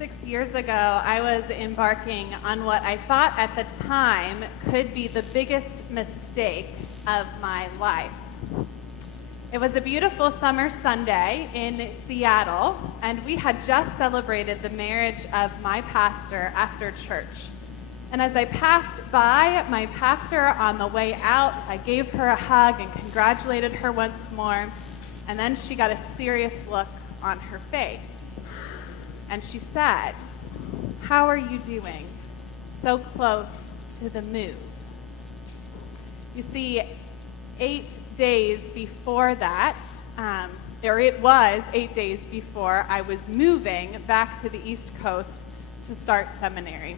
6 years ago, I was embarking on what I thought at the time could be the biggest mistake of my life. It was a beautiful summer Sunday in Seattle, and we had just celebrated the marriage of my pastor after church. And as I passed by my pastor on the way out, I gave her a hug and congratulated her once more, and then she got a serious look on her face. And she said, "How are you doing? So close to the move." You see, 8 days before that, it was 8 days before I was moving back to the East Coast to start seminary.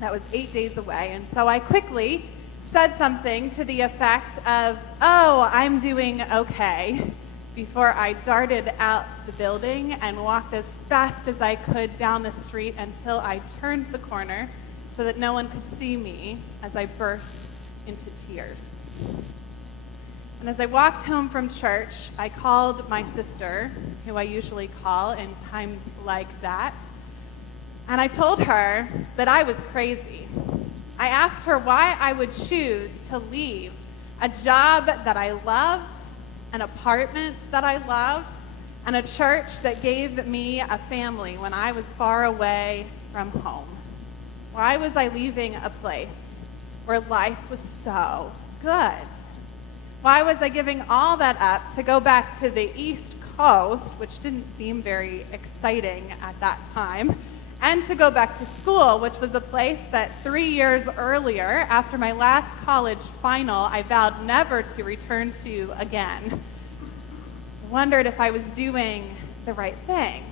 That was 8 days away, and so I quickly said something to the effect of, "Oh, I'm doing okay," before I darted out the building and walked as fast as I could down the street until I turned the corner so that no one could see me as I burst into tears. And as I walked home from church, I called my sister, who I usually call in times like that, and I told her that I was crazy. I asked her why I would choose to leave a job that I loved, an apartment that I loved, and a church that gave me a family when I was far away from home. Why was I leaving a place where life was so good? Why was I giving all that up to go back to the East Coast, which didn't seem very exciting at that time, and to go back to school, which was a place that 3 years earlier, after my last college final, I vowed never to return to again? I wondered if I was doing the right thing,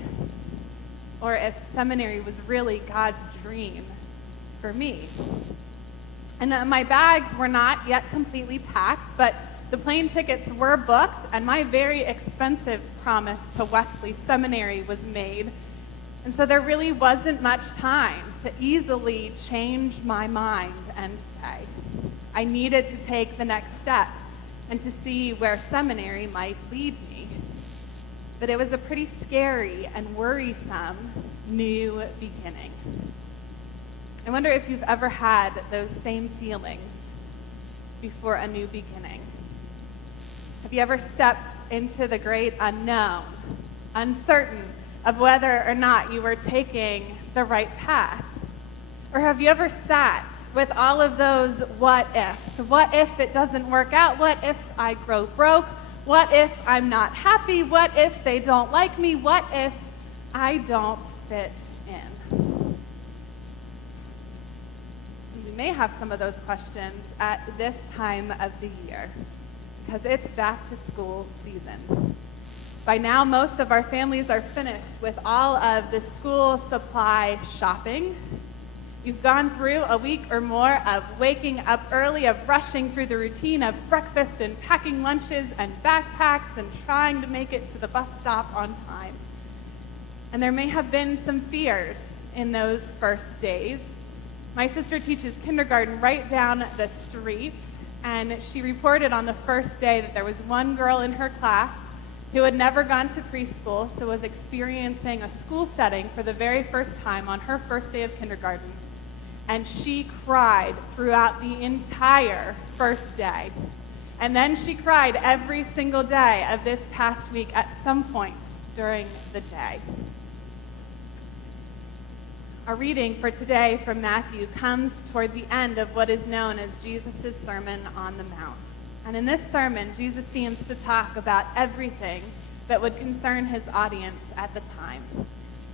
or if seminary was really God's dream for me. And my bags were not yet completely packed, but the plane tickets were booked, and my very expensive promise to Wesley Seminary was made. And so there really wasn't much time to easily change my mind and stay. I needed to take the next step and to see where seminary might lead me. But it was a pretty scary and worrisome new beginning. I wonder if you've ever had those same feelings before a new beginning. Have you ever stepped into the great unknown, uncertain of whether or not you were taking the right path? Or have you ever sat with all of those what ifs? What if it doesn't work out? What if I grow broke? What if I'm not happy? What if they don't like me? What if I don't fit in? You may have some of those questions at this time of the year, because it's back to school season. By now, most of our families are finished with all of the school supply shopping. You've gone through a week or more of waking up early, of rushing through the routine of breakfast and packing lunches and backpacks and trying to make it to the bus stop on time. And there may have been some fears in those first days. My sister teaches kindergarten right down the street, and she reported on the first day that there was one girl in her class who had never gone to preschool, so was experiencing a school setting for the very first time on her first day of kindergarten. And she cried throughout the entire first day. And then she cried every single day of this past week at some point during the day. Our reading for today from Matthew comes toward the end of what is known as Jesus' Sermon on the Mount. And in this sermon, Jesus seems to talk about everything that would concern his audience at the time.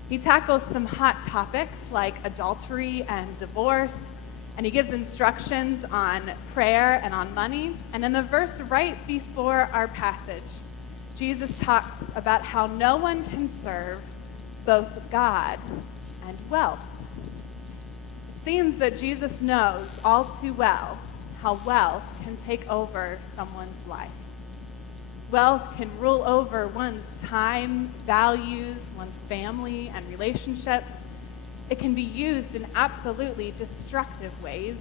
He tackles some hot topics like adultery and divorce, and he gives instructions on prayer and on money. And in the verse right before our passage, Jesus talks about how no one can serve both God and wealth. It seems that Jesus knows all too well how wealth can take over someone's life. Wealth can rule over one's time, values, one's family, and relationships. It can be used in absolutely destructive ways.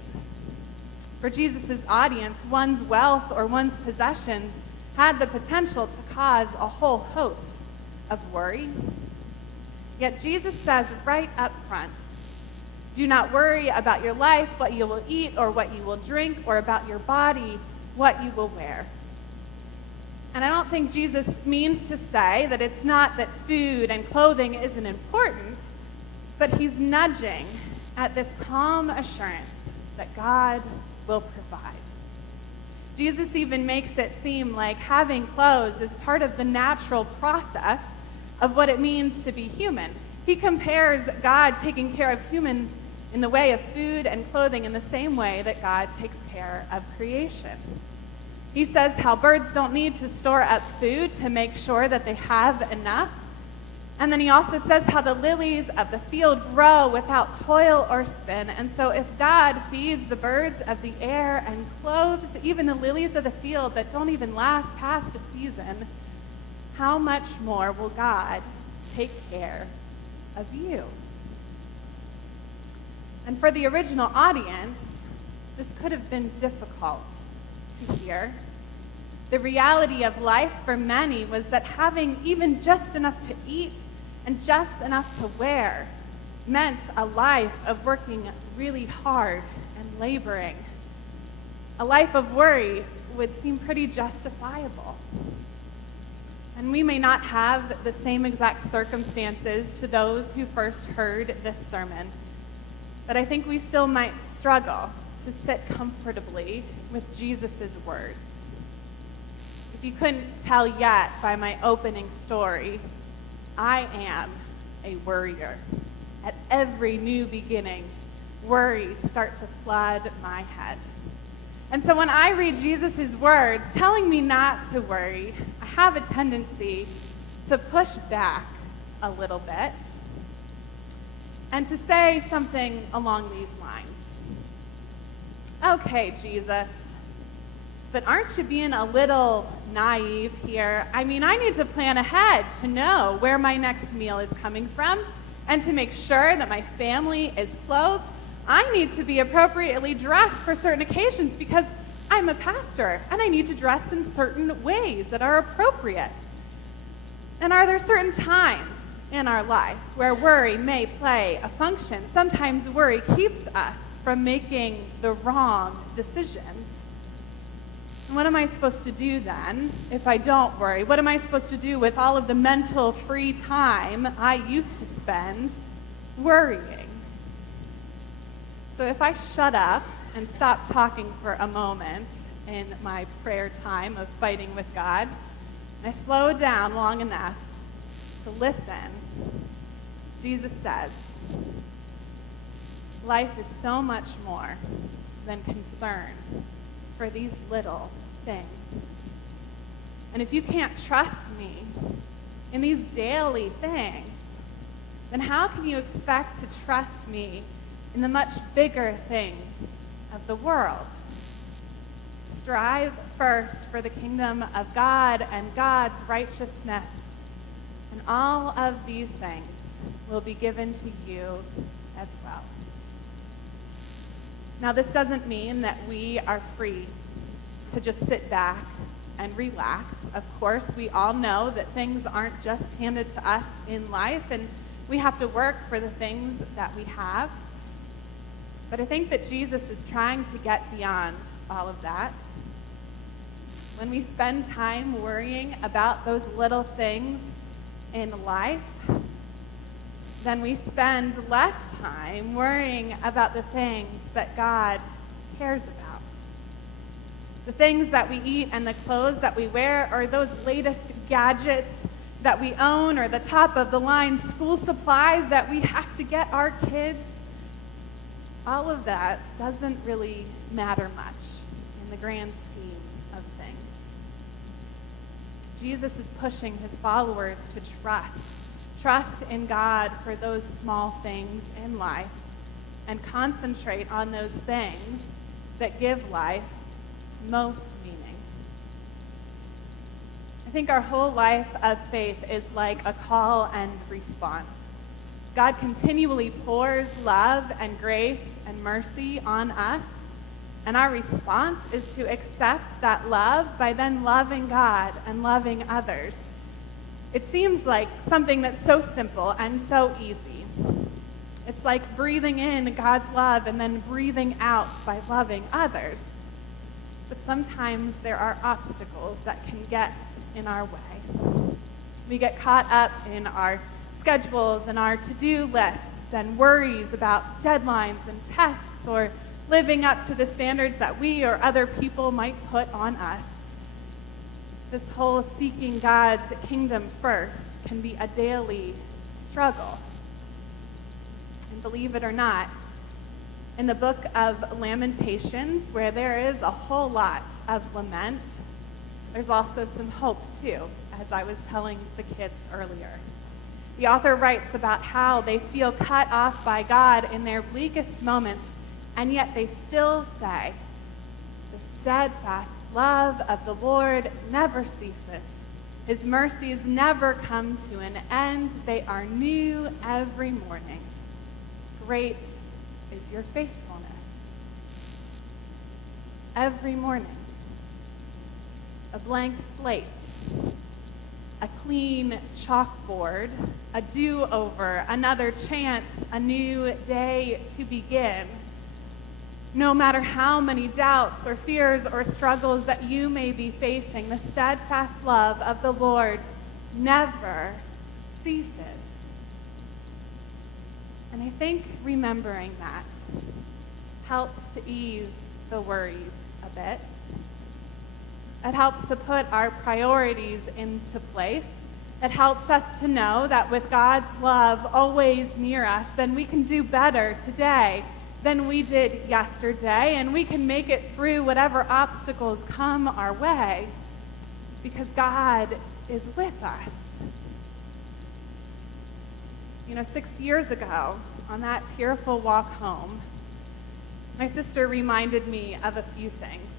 For Jesus' audience, one's wealth or one's possessions had the potential to cause a whole host of worry. Yet Jesus says right up front, do not worry about your life, what you will eat or what you will drink, or about your body, what you will wear. And I don't think Jesus means to say that it's not that food and clothing isn't important, but he's nudging at this calm assurance that God will provide. Jesus even makes it seem like having clothes is part of the natural process of what it means to be human. He compares God taking care of humans in the way of food and clothing in the same way that God takes care of creation. He says how birds don't need to store up food to make sure that they have enough. And then he also says how the lilies of the field grow without toil or spin. And so if God feeds the birds of the air and clothes even the lilies of the field that don't even last past a season, how much more will God take care of you? And for the original audience, this could have been difficult to hear. The reality of life for many was that having even just enough to eat and just enough to wear meant a life of working really hard and laboring. A life of worry would seem pretty justifiable. And we may not have the same exact circumstances to those who first heard this sermon, but I think we still might struggle to sit comfortably with Jesus' words. If you couldn't tell yet by my opening story, I am a worrier. At every new beginning, worries start to flood my head. And so when I read Jesus' words telling me not to worry, I have a tendency to push back a little bit and to say something along these lines. Okay, Jesus, but aren't you being a little naive here? I mean, I need to plan ahead to know where my next meal is coming from and to make sure that my family is clothed. I need to be appropriately dressed for certain occasions because I'm a pastor and I need to dress in certain ways that are appropriate. And are there certain times in our life where worry may play a function? Sometimes worry keeps us from making the wrong decisions. And what am I supposed to do then if I don't worry? What am I supposed to do with all of the mental free time I used to spend worrying? So if I shut up and stop talking for a moment in my prayer time of fighting with God, and I slow down long enough to listen, Jesus says, life is so much more than concern for these little things. And if you can't trust me in these daily things, then how can you expect to trust me in the much bigger things of the world? Strive first for the kingdom of God and God's righteousness, and all of these things will be given to you as well. Now, this doesn't mean that we are free to just sit back and relax. Of course, we all know that things aren't just handed to us in life, and we have to work for the things that we have. But I think that Jesus is trying to get beyond all of that. When we spend time worrying about those little things in life, then we spend less time worrying about the things that God cares about. The things that we eat and the clothes that we wear, or those latest gadgets that we own, or the top of the line school supplies that we have to get our kids. All of that doesn't really matter much in the grand scheme of things. Jesus is pushing his followers to trust in God for those small things in life, and concentrate on those things that give life most meaning. I think our whole life of faith is like a call and response. God continually pours love and grace and mercy on us, and our response is to accept that love by then loving God and loving others. It seems like something that's so simple and so easy. It's like breathing in God's love and then breathing out by loving others. But sometimes there are obstacles that can get in our way. We get caught up in our schedules and our to-do lists and worries about deadlines and tests or living up to the standards that we or other people might put on us. This whole seeking God's kingdom first can be a daily struggle. And believe it or not, in the book of Lamentations, where there is a whole lot of lament, there's also some hope too, as I was telling the kids earlier. The author writes about how they feel cut off by God in their bleakest moments, and yet they still say, "The steadfast love of the Lord never ceases. His mercies never come to an end. They are new every morning. Great is your faithfulness." Every morning, a blank slate, a clean chalkboard, a do-over, another chance, a new day to begin. No matter how many doubts or fears or struggles that you may be facing, the steadfast love of the Lord never ceases. And I think remembering that helps to ease the worries a bit. It helps to put our priorities into place. It helps us to know that with God's love always near us, then we can do better today than we did yesterday, and we can make it through whatever obstacles come our way because God is with us. 6 years ago, on that tearful walk home, my sister reminded me of a few things.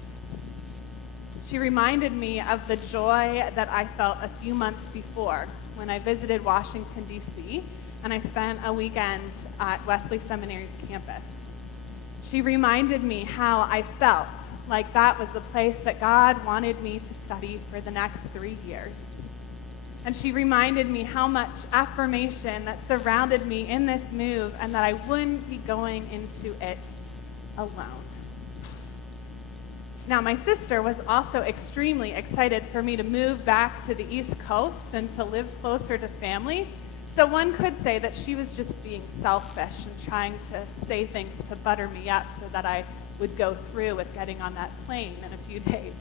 She reminded me of the joy that I felt a few months before when I visited Washington, D.C., and I spent a weekend at Wesley Seminary's campus. She reminded me how I felt like that was the place that God wanted me to study for the next 3 years. And she reminded me how much affirmation that surrounded me in this move and that I wouldn't be going into it alone. Now, my sister was also extremely excited for me to move back to the East Coast and to live closer to family. So one could say that she was just being selfish and trying to say things to butter me up so that I would go through with getting on that plane in a few days.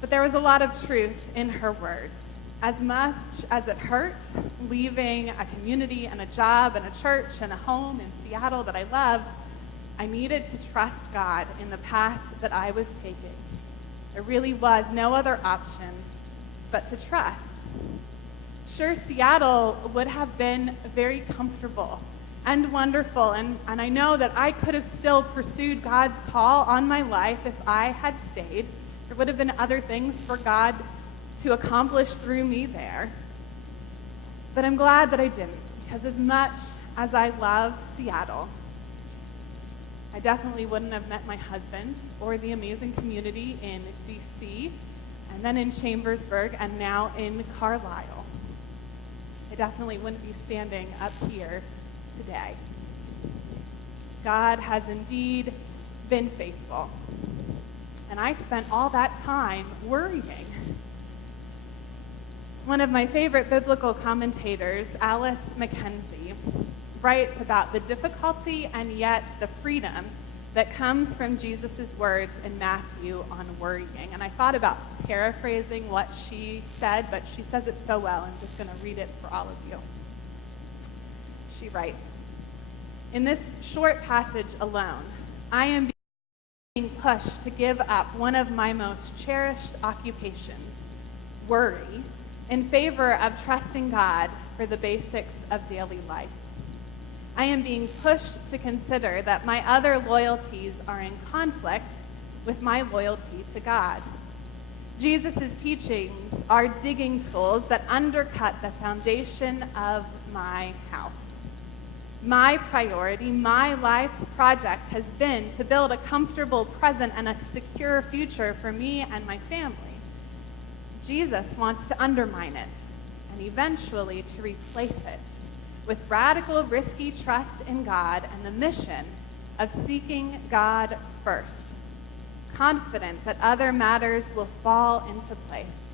But there was a lot of truth in her words. As much as it hurt, leaving a community and a job and a church and a home in Seattle that I loved, I needed to trust God in the path that I was taking. There really was no other option but to trust. Sure, Seattle would have been very comfortable and wonderful, and I know that I could have still pursued God's call on my life if I had stayed. There would have been other things for God to accomplish through me there. But I'm glad that I didn't, because as much as I love Seattle, I definitely wouldn't have met my husband or the amazing community in D.C., and then in Chambersburg, and now in Carlisle. I definitely wouldn't be standing up here today. God has indeed been faithful. And I spent all that time worrying. One of my favorite biblical commentators, Alice Mackenzie, writes about the difficulty and yet the freedom that comes from Jesus' words in Matthew on worrying. And I thought about paraphrasing what she said, but she says it so well, I'm just going to read it for all of you. She writes, "In this short passage alone, I am being pushed to give up one of my most cherished occupations, worry, in favor of trusting God for the basics of daily life. I am being pushed to consider that my other loyalties are in conflict with my loyalty to God. Jesus' teachings are digging tools that undercut the foundation of my house. My priority, my life's project has been to build a comfortable present and a secure future for me and my family. Jesus wants to undermine it and eventually to replace it with radical, risky trust in God and the mission of seeking God first, confident that other matters will fall into place.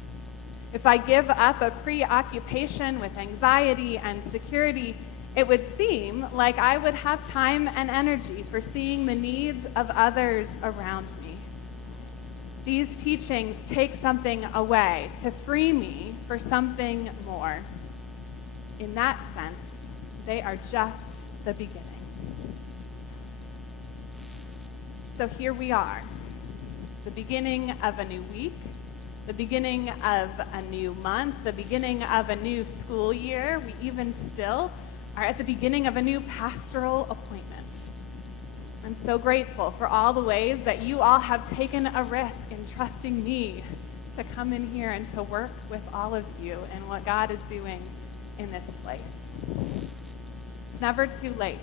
If I give up a preoccupation with anxiety and security, it would seem like I would have time and energy for seeing the needs of others around me. These teachings take something away to free me for something more. In that sense, they are just the beginning. So here we are, the beginning of a new week, the beginning of a new month, the beginning of a new school year. We even still are at the beginning of a new pastoral appointment. I'm so grateful for all the ways that you all have taken a risk in trusting me to come in here and to work with all of you and what God is doing in this place. It's never too late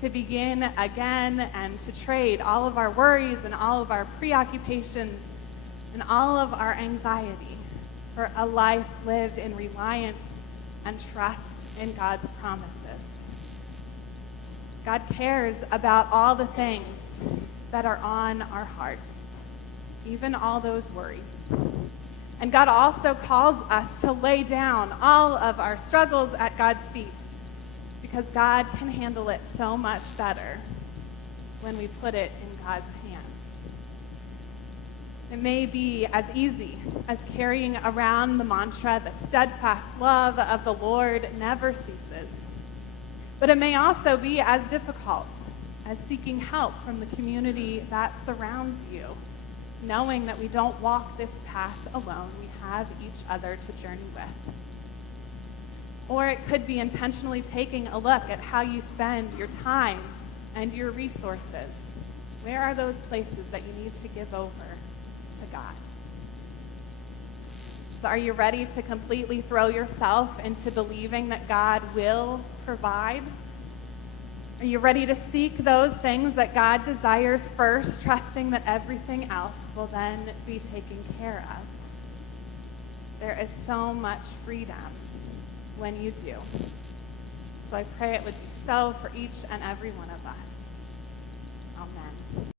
to begin again and to trade all of our worries and all of our preoccupations and all of our anxiety for a life lived in reliance and trust in God's promises. God cares about all the things that are on our heart, even all those worries. And God also calls us to lay down all of our struggles at God's feet, because God can handle it so much better when we put it in God's hands. It may be as easy as carrying around the mantra, the steadfast love of the Lord never ceases. But it may also be as difficult as seeking help from the community that surrounds you, knowing that we don't walk this path alone. We have each other to journey with. Or it could be intentionally taking a look at how you spend your time and your resources. Where are those places that you need to give over to God? So are you ready to completely throw yourself into believing that God will provide? Are you ready to seek those things that God desires first, trusting that everything else will then be taken care of? There is so much freedom when you do. So I pray it would be so for each and every one of us. Amen.